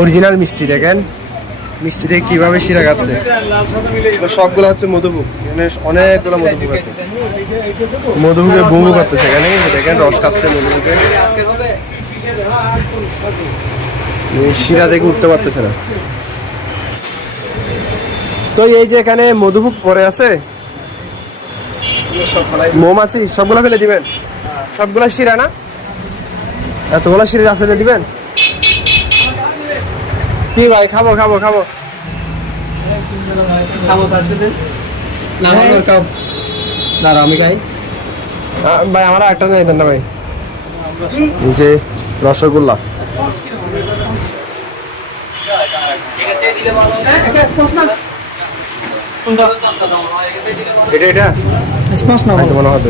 Original মিষ্টি দেখেন, মিষ্টি দিয়ে কিভাবে শিরা খাচ্ছে। সবগুলো হচ্ছে মধুভোগ, মানে অনেকগুলো মধুভোগ আছে। মধুভোগে বউ করতেছে এখানে, দেখেন রস খাচ্ছে মধুভোগে। শিরা থেকে উঠতে পারতেছে না। তো এই যে এখানে মধুভোগ পরে আছে, মৌমাছি সবগুলা ফেলে দিবেন। সবগুলা শিরা না, এতগুলা শিরা ফেলে দিবেন কি ভাই? খাবো খাবো খাবো আমি খাই ভাই। আমার একটা নেই দেন না ভাই। যে রসগোল্লা এটা মনে হয়